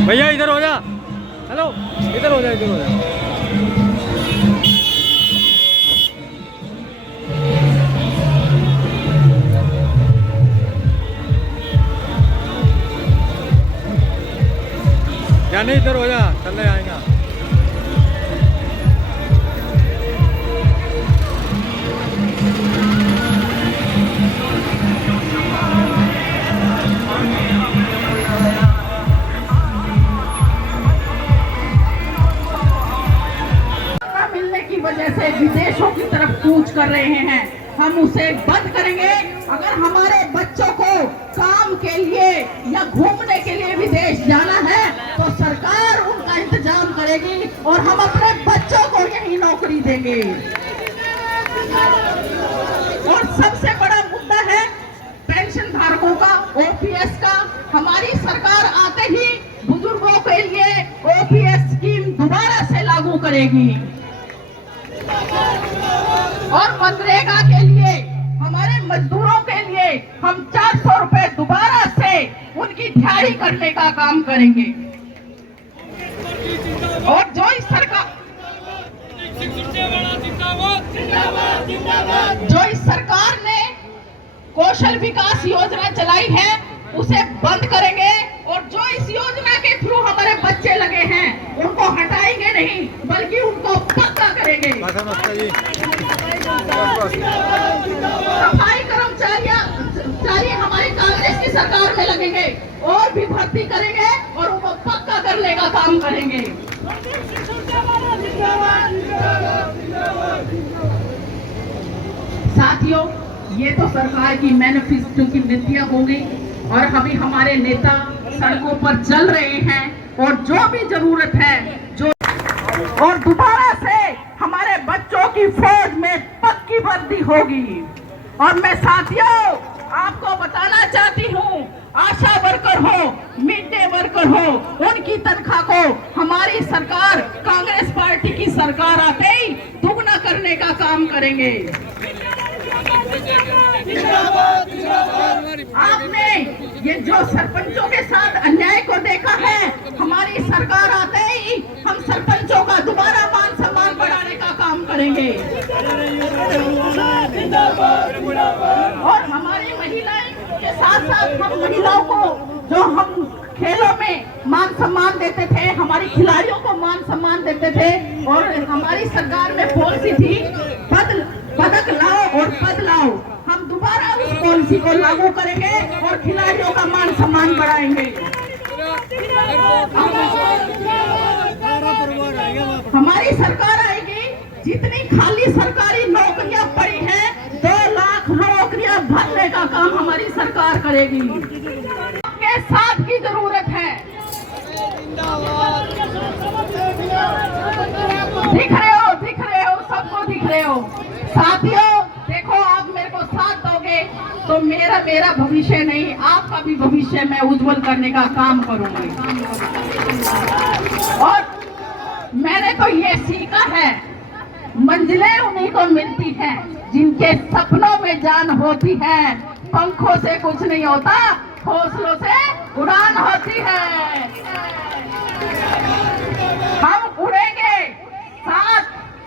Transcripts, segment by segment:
भैया इधर हो जा। हेलो, इधर हो जा, इधर हो जा। जाने इधर हो जा, चलने आएगा। वजह से विदेशों की तरफ कूच कर रहे हैं, हम उसे बंद करेंगे। अगर हमारे बच्चों को काम के लिए या घूमने के लिए विदेश जाना है तो सरकार उनका इंतजाम करेगी और हम अपने बच्चों को यही नौकरी देंगे। और सबसे बड़ा मुद्दा है पेंशन धारकों का, ओपीएस का। हमारी सरकार आते ही बुजुर्गों के लिए ओपीएस स्कीम दोबारा से लागू करेगी और मनरेगा के लिए, हमारे मजदूरों के लिए हम 400 रुपए दोबारा से उनकी दिहाड़ी करने का काम करेंगे। और जो इस सरकार ने कौशल विकास योजना चलाई है उसे बंद करेंगे। और जो इस योजना के थ्रू हमारे बच्चे लगे हैं उनको हटाएंगे नहीं बल्कि उनको पक्का करेंगे। सफाई कर्मचारी हमारी कांग्रेस की सरकार में लगेंगे और भी भर्ती करेंगे और उनको पक्का करने का काम करेंगे। साथियों, ये तो सरकार की मैनिफेस्टो की नीतियां हो गई और अभी हमारे नेता सड़कों पर चल रहे हैं और जो भी जरूरत है और दोबारा से हमारे बच्चों की फौज में पक्की भर्ती होगी। और मैं साथियों आपको बताना चाहती हूँ, आशा वर्कर हो, मिड डे वर्कर हो, उनकी तनख्वाह को हमारी सरकार, कांग्रेस पार्टी की सरकार आते ही दुगना करने का काम करेंगे। आपने ये जो सरपंचों के साथ अन्याय को देखा है, हमारी सरकार आते ही हम सरपंचों का दोबारा मान सम्मान बढ़ाने का काम करेंगे। और हमारी महिलाएं के साथ साथ हम महिलाओं को जो हम खेलों में मान सम्मान देते थे, हमारी खिलाड़ियों को मान सम्मान देते थे और हमारी सरकार में पॉलिसी थी पदक लाओ और पद लाओ। हम दोबारा उस पॉलिसी को लागू करेंगे और खिलाड़ियों का मान सम्मान बढ़ाएंगे। हमारी सरकार आएगी, जितनी खाली सरकारी नौकरियां पड़ी हैं 2 लाख नौकरियां भरने का काम हमारी सरकार करेगी। आपके साथ की जरूरत है। दिख रहे हो, सबको दिख रहे हो। साथियों देखो, आप मेरे को साथ दोगे तो मेरा भविष्य नहीं, आपका भी भविष्य मैं उज्जवल करने का काम करूंगी। और मैंने तो ये सीखा है, मंजिलें उन्हीं को मिलती हैं जिनके सपनों में जान होती है। पंखों से कुछ नहीं होता, हौसलों से उड़ान होती है। हम उड़ेंगे, साथ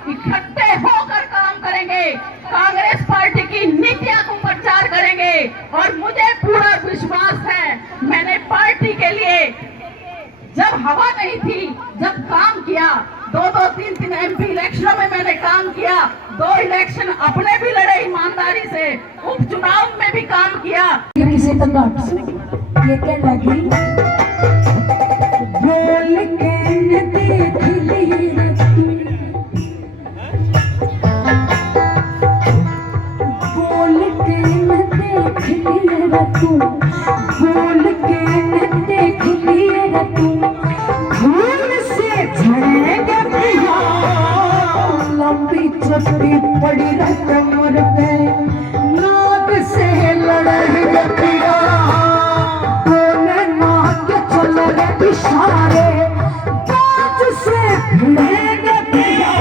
इकट्ठे होकर काम करेंगे, कांग्रेस पार्टी की नीतियों को प्रचार करेंगे। और मुझे पूरा विश्वास है, मैंने पार्टी के लिए जब हवा नहीं थी, जब काम किया, 2-3 MP इलेक्शनों में मैंने काम किया, 2 इलेक्शन अपने भी लड़े ईमानदारी से, उपचुनाव में भी काम किया। किसी ये क्या लगी बोल के देख ली रे तू बोल के न देख लिए रे तू खून से झड़ेगा पिया लंबी चपटी पड़ी रे कमर पे नाक से लड़ेगा पिया बोले नाक चल रे इशारे बाज से भिड़ेगा पिया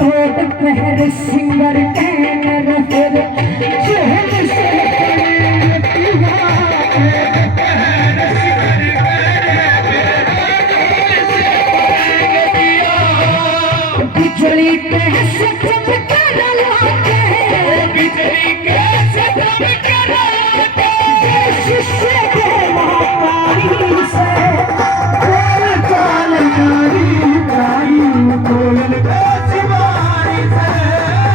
पेट पहर सिंगर कहने फिर चहल से बिजली कैसे चमकर लाके बिजली कैसे चमकर लाके शीशे के पानी से कोल चाल कारी कारी कोयल कैसी बारी से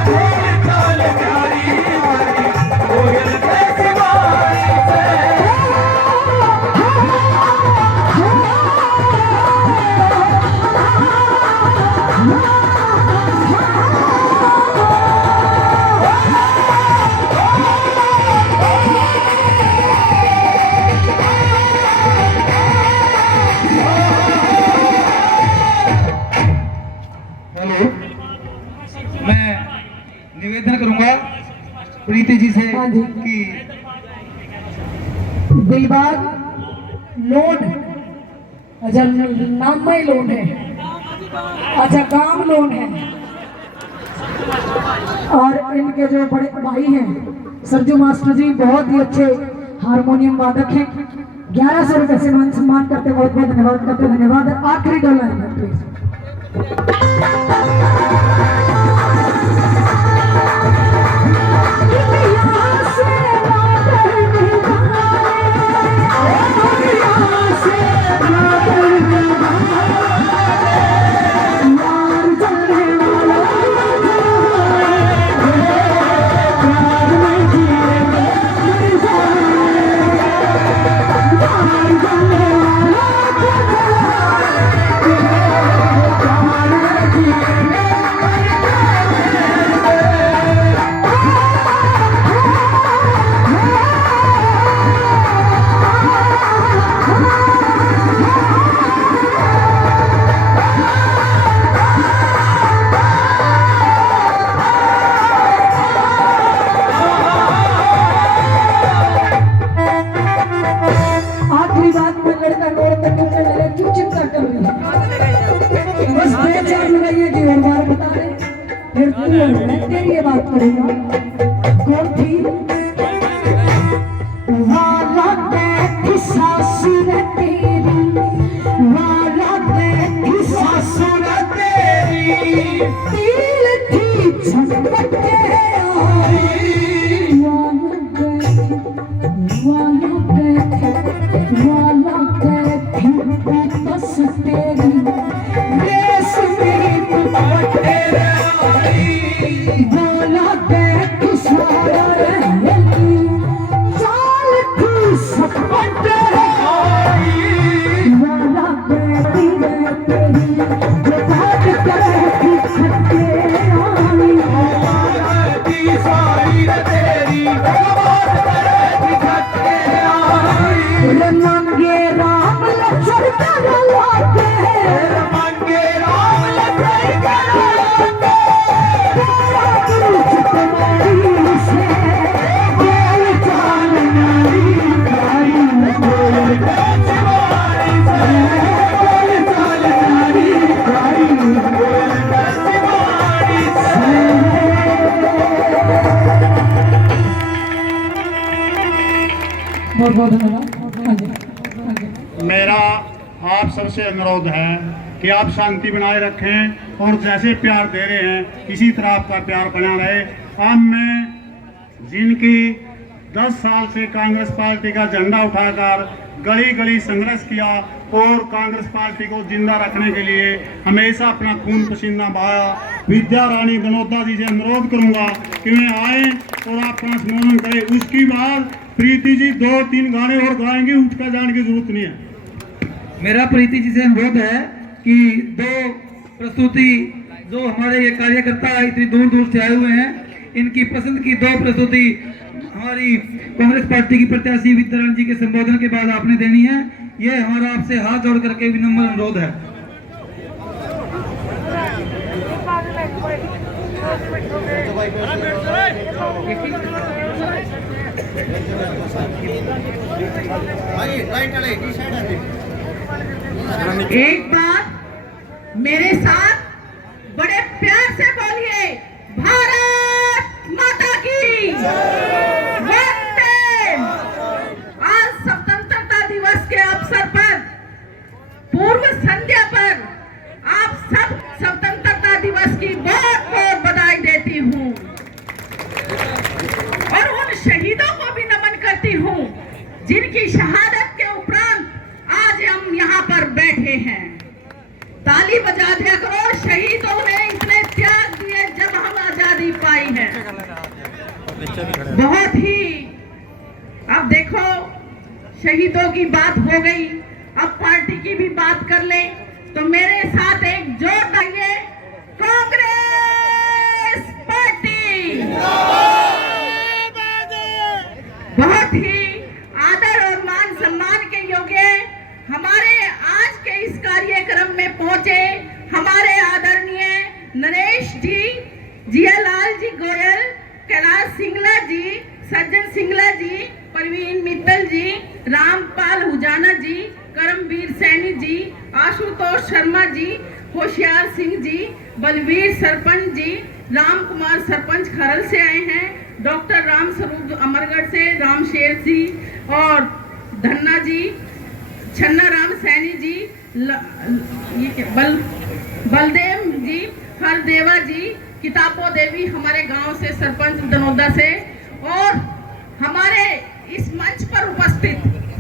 कोल चाल कारी कारी कोयल कैसी बारी से मैं निवेदन करूंगा प्रीति जी से हाँ जी। कि दिलबाग लोन अच्छा नाम में लोन है अच्छा काम लोन है और इनके जो बड़े भाई हैं सरजू मास्टर जी बहुत ही अच्छे हारमोनियम वादक हैं 1100 रुपए से मान सम्मान करते बहुत बहुत धन्यवाद करते धन्यवाद आखिरी डॉलर है प्लीज आखिरी बात में लड़का नोड़ करके मेरे क्यों चिंता कर रही है बस दो चार लगाइए कि और बार बता दे फिर तू और मैं तेरी ये बात करूंगा कौन थी वाला बैठी सासुर तेरी वाला बैठी सासुर तेरी दिल थी झटपट के आई वाला बैठी बस तेरी रेशमी दुपट्टे आई वाला बैठी सारा रहेगी चाल थी सपट आई वाला बैठी तेरी जो बात करती खट्टे आई सारी तेरी बात करती खट्टे आई मांगे राम लक्ष्मण कर लाते मांगे राम लक्ष्मण कर लाते तेरा दूत तुम्हारी से बोल चाल नारी कारी बोल कैसी बारी से बोल चाल नारी कारी बोल कैसी बारी से बहुत बहुत धन्यवाद हाँ जी हाँ जी मेरा आप सबसे अनुरोध है कि आप शांति बनाए रखें और जैसे प्यार दे रहे हैं इसी तरह आपका प्यार बना रहे। अब मैं जिनकी 10 साल से कांग्रेस पार्टी का झंडा उठाकर गली गली संघर्ष किया और कांग्रेस पार्टी को जिंदा रखने के लिए हमेशा अपना खून पसीना बहाया, विद्या रानी गनोदा जी से अनुरोध करूंगा कि वे आए और आपका सम्मान करें। उसके बाद प्रीति जी 2-3 गाने और गाएंगे, उठकर जाने की जरूरत नहीं है। मेरा प्रीति जी से अनुरोध है कि 2 प्रस्तुति जो हमारे ये कार्यकर्ता इतनी दूर दूर से आए हुए हैं, इनकी पसंद की 2 प्रस्तुति हमारी कांग्रेस पार्टी की प्रत्याशी विद्यारायण जी के संबोधन के बाद आपने देनी है। यह हमारा आपसे हाथ जोड़ करके विनम्र अनुरोध है। एक बार मेरे साथ बड़े प्यार से बोलिए, भारत माता की वंदे। आज स्वतंत्रता दिवस के अवसर पर पूर्व संध्या पर आप सब स्वतंत्रता दिवस की बहुत बहुत बधाई देती हूँ और उन शहीदों को भी नमन करती हूँ जिनकी शहादत के उपरांत आज हम यहाँ पर बैठे हैं। ताली बजा दिया करो, शहीदों ने इतने त्याग दिए जब हम आजादी पाई है। बहुत ही, अब देखो शहीदों की बात हो गई, अब पार्टी की भी बात कर ले तो मेरे साथ एक जोर डालिए, कांग्रेस पार्टी। बहुत ही आदर और मान सम्मान के योग्य हमारे आज के इस कार्यक्रम में पहुंचे हमारे आदरणीय नरेश जी, जियालाल जी गोयल, कैलाश सिंगला जी, सज्जन सिंगला जी, प्रवीण मित्तल जी, रामपाल हुजाना जी, करमवीर सैनी जी, आशुतोष शर्मा जी, होशियार सिंह जी, बलवीर सरपंच जी, राम कुमार सरपंच खरल से आए हैं, डॉक्टर राम स्वरूप अमरगढ़ से, राम शेर जी और धन्ना जी, छन्ना राम सैनी जी, बलदेव जी, हरदेवा जी, किताबो देवी हमारे गांव से सरपंच दनोदा से, और हमारे इस मंच पर उपस्थित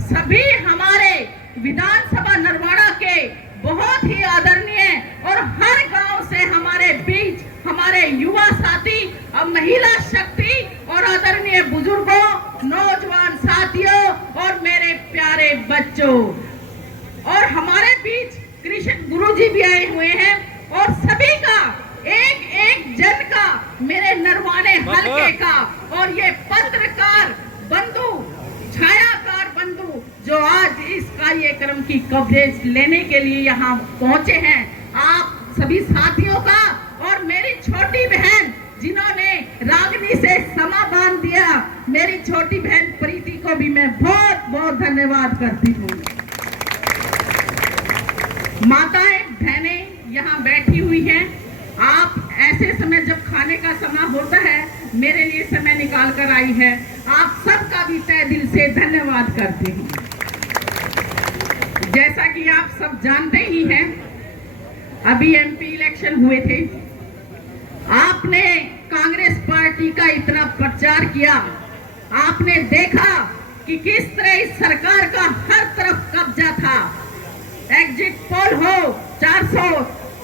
सभी हमारे विधानसभा नरवाड़ा के बहुत ही आदरणीय और हर गांव से हमारे बीच हमारे युवा साथी और महिला शक्ति और आदरणीय बुजुर्गों, नौजवान साथियों और मेरे प्यारे बच्चों, और हमारे बीच कृष्ण गुरु जी भी आए हुए हैं, और सभी का एक एक जन का, मेरे नरवाने हलके का, और ये पत्रकार बंधु, छायाकार बंधु जो आज इस कार्यक्रम की कवरेज लेने के लिए यहाँ पहुंचे हैं, आप सभी साथियों का, और मेरी छोटी बहन जिन्होंने रागनी से समा बांध दिया, मेरी छोटी बहन प्रीति को भी मैं बहुत बहुत धन्यवाद करती हूँ। माताएं बहनें यहाँ बैठी हुई हैं, आप ऐसे समय जब खाने का समय होता है मेरे लिए समय निकाल कर आई है, आप सबका भी तहे दिल से धन्यवाद करती हूँ। जैसा कि आप सब जानते ही हैं, अभी एमपी इलेक्शन हुए थे, आपने कांग्रेस पार्टी का इतना प्रचार किया, आपने देखा कि किस तरह इस सरकार का हर तरफ कब्जा था, एग्जिट पोल हो, 400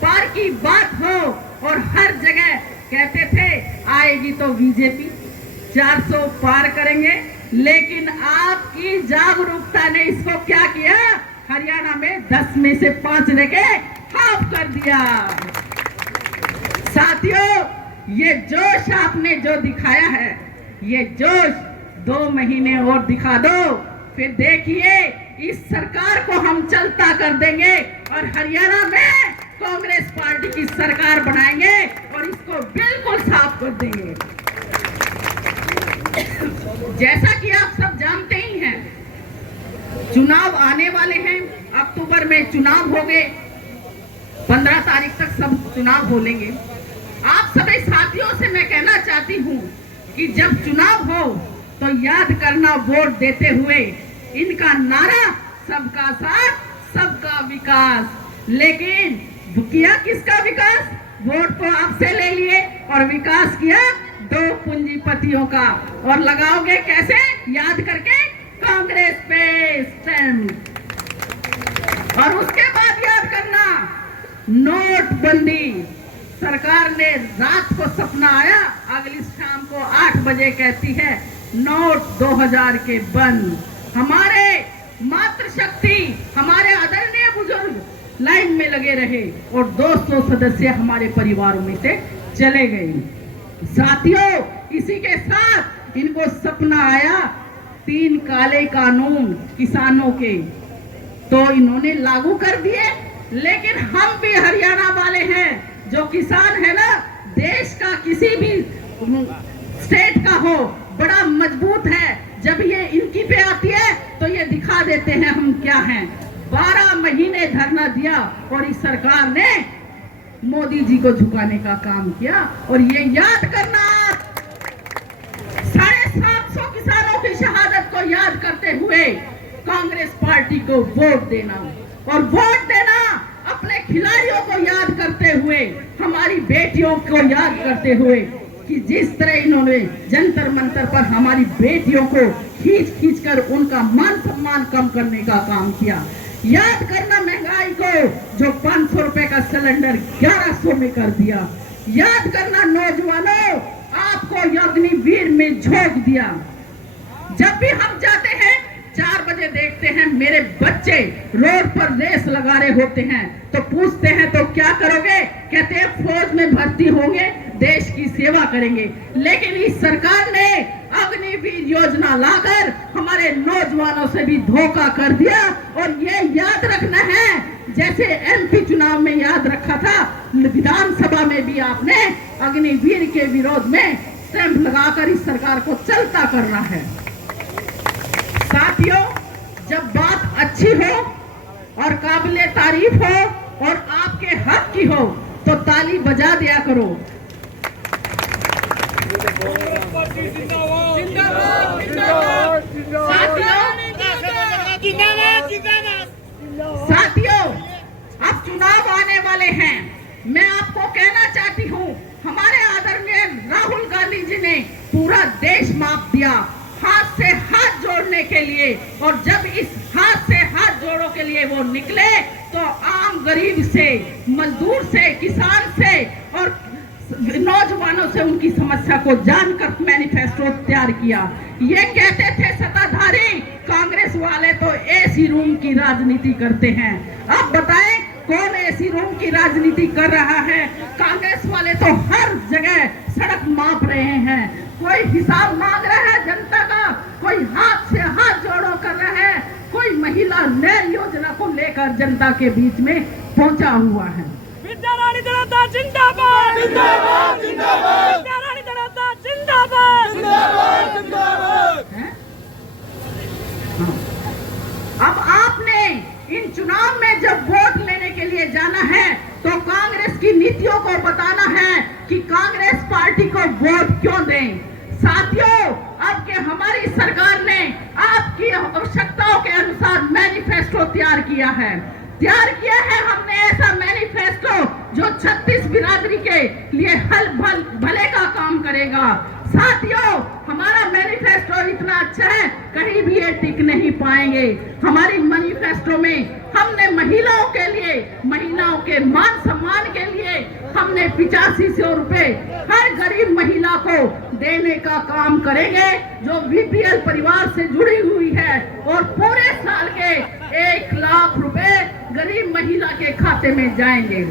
पार की बात हो, और हर जगह कहते थे आएगी तो बीजेपी 400 पार करेंगे, लेकिन आपकी जागरूकता ने इसको क्या किया, हरियाणा में 10 में से 5 लेके हाफ कर दिया। साथियों, ये जोश आपने जो दिखाया है, ये जोश 2 महीने और दिखा दो, फिर देखिए इस सरकार को हम चलता कर देंगे और हरियाणा में कांग्रेस पार्टी की सरकार बनाएंगे और इसको बिल्कुल साफ कर देंगे। जैसा कि आप सब जानते ही हैं, चुनाव आने वाले हैं, अक्टूबर में चुनाव हो गए, 15 तारीख तक सब चुनाव हो लेंगे। आप सभी साथियों से मैं कहना चाहती हूँ कि जब चुनाव हो तो याद करना वोट देते हुए इनका नारा सबका साथ सबका विकास, लेकिन किया किसका विकास, वोट तो आपसे ले लिए और विकास किया 2 पूंजीपतियों का, और लगाओगे कैसे, याद करके कांग्रेस पे स्टैम्प। और उसके बाद याद करना नोटबंदी, सरकार ने रात को सपना आया, अगली शाम को 8 बजे कहती है नोट 2000 के बंद। हमारे मातृशक्ति, हमारे आदरणीय बुजुर्ग लाइन में लगे रहे और 200 सदस्य हमारे परिवारों में से चले गए। साथियों, आया 3 काले कानून किसानों के, तो इन्होंने लागू कर दिए। लेकिन हम भी हरियाणा वाले हैं, जो किसान है ना, देश का किसी भी स्टेट का हो, बड़ा मजबूत है। जब ये इनकी पे आती है तो ये दिखा देते हैं हम क्या हैं। 12 महीने धरना दिया और इस सरकार ने मोदी जी को झुकाने का काम किया। और ये याद करना, 750 किसानों की शहादत को याद करते हुए कांग्रेस पार्टी को वोट देना, और वोट देना अपने खिलाड़ियों को याद करते हुए, हमारी बेटियों को याद करते हुए, कि जिस तरह इन्होंने जंतर मंतर पर हमारी बेटियों को खींच कर उनका मान सम्मान कम करने का काम किया। याद करना महंगाई को, जो 500 रुपए का सिलेंडर 1100 में कर दिया। याद करना नौजवानों, आपको अग्निवीर में झोंक दिया। जब भी हम जाते हैं 4 बजे देखते हैं मेरे बच्चे रोड पर रेस लगा रहे होते हैं, तो पूछते हैं तो क्या करोगे? कहते हैं फौज में भर्ती होंगे, देश की सेवा करेंगे। लेकिन इस सरकार ने अग्निवीर योजना लाकर हमारे नौजवानों से भी धोखा कर दिया। और ये याद रखना है, जैसे एमपी चुनाव में याद रखा था, विधानसभा में भी आपने अग्निवीर के विरोध में स्टैंप लगाकर इस सरकार को चलता करना है। साथियों, जब बात अच्छी हो और काबिले तारीफ हो और आपके हक की हो तो ताली बजा दिया करो। साथियों, अब चुनाव आने वाले हैं। मैं आपको कहना चाहती हूँ, हमारे आदरणीय राहुल गांधी जी ने पूरा देश माप दिया हाथ से हाथ जोड़ने के लिए। और जब इस हाथ से हाथ जोड़ों के लिए वो निकले तो आम गरीब से, मजदूर से, किसान से और नौजवानों से उनकी समस्या को जानकर मैनिफेस्टो तैयार किया। ये कहते थे सत्ताधारी कांग्रेस वाले तो एसी रूम की राजनीति करते हैं। अब बताएं कौन एसी रूम की राजनीति कर रहा है? कांग्रेस वाले तो हर जगह सड़क माप रहे हैं। कोई हिसाब मांग रहा है जनता का, कोई हाथ से हाथ जोड़ो कर रहा है, कोई महिला न्याय योजना को लेकर जनता के बीच में पहुंचा हुआ है। विद्याराणी जनता जिंदाबाद, जिंदाबाद, जिंदाबाद। विद्याराणी जनता जिंदाबाद, जिंदाबाद, जिंदाबाद। अब आपने इन चुनाव में जब वोट लेने के लिए जाना है तो कांग्रेस की नीतियों को बताना है कि कांग्रेस पार्टी को वोट क्यों दें। साथियों, अब के हमारी सरकार ने आपकी आवश्यकताओं के अनुसार मैनिफेस्टो तैयार किया है। हमने ऐसा मैनिफेस्टो जो 36 बिरादरी के लिए भले का काम करेगा। साथियों, हमारा मैनिफेस्टो इतना अच्छा है, कहीं भी ये टिक नहीं पाएंगे। हमारी मैनिफेस्टो में हमने महिलाओं के लिए, महिलाओं के मान सम्मान के लिए हमने 8500 रुपए हर गरीब महिला को देने का काम करेंगे, जो बीपीएल परिवार से जुड़ी हुई है। और पूरे साल के 1 लाख रुपए गरीब महिला के खाते में जाएंगे।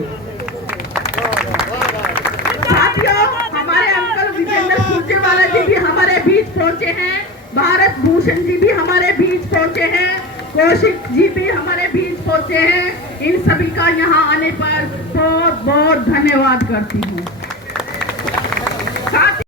साथियों, हमारे अंकल विजेंद्र सुरजेवाला जी भी हमारे बीच पहुंचे हैं, भारत भूषण जी भी हमारे बीच पहुंचे हैं, कौशिक जी भी हमारे बीच पहुंचे हैं। इन सभी का यहाँ आने पर बहुत बहुत धन्यवाद करती हूँ।